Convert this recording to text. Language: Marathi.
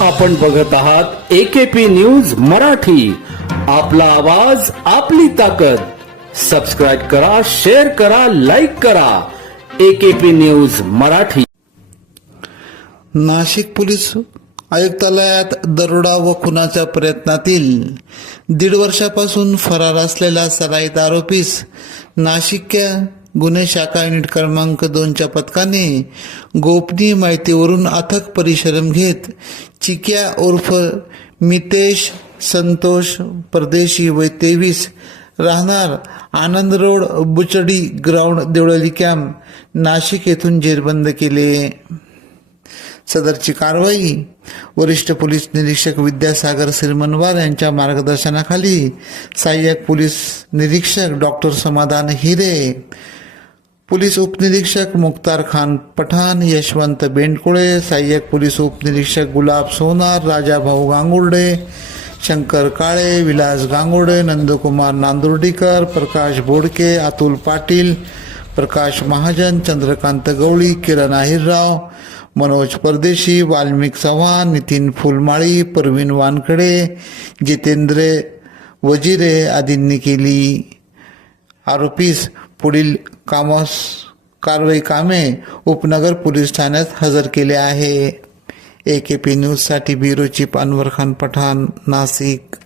आपण बघत आहात एकेपी न्यूज मराठी. आपला आवाज आपली ताकद. सबस्क्राईब करा शेअर करा लाईक करा. AKP news Marathi. Nashik police आयुक्तालयात दरोडा व खुनाच्या प्रयत्नातील दीड वर्षापासून फरार असलेला सराईत आरोपीस नाशिकच्या गुन्हे शाखा युनिट क्रमांक दोनच्या पथकाने गोपनीय माहितीवरून अथक परिश्रम घेत चिक्या उर्फ मितेश संतोष परदेशी वय तेवीस राहणार आनंद रोड बुचडी ग्राउंड देवळाली कॅम्प नाशिक येथून जेरबंद केले. सदरची कारवाई वरिष्ठ पोलीस निरीक्षक विद्यासागर श्रीमनवार यांच्या मार्गदर्शनाखाली सहाय्यक पोलीस निरीक्षक डॉक्टर समाधान हिरे पोलीस उपनिरीक्षक मुख्तार खान पठाण यशवंत बेंडकुळे सहाय्यक पोलीस उपनिरीक्षक गुलाब सोनार राजाभाऊ गांगुर्डे शंकर काळे विलास गांगुर्डे नंदकुमार नांदुर्डीकर प्रकाश बोडके अतुल पाटील प्रकाश महाजन चंद्रकांत गवळी किरण आहिरराव मनोज परदेशी वाल्मिक चव्हाण नितीन फुलमाळी परवीन वानखडे जितेंद्र वजिरे आदींनी केली आरोपीस पुढील कामास कारवाई कामे उपनगर पोलीस ठाण्यात हजर केले आहे. ए के पी न्यूजसाठी ब्युरोची पानवर खान पठाण नाशिक.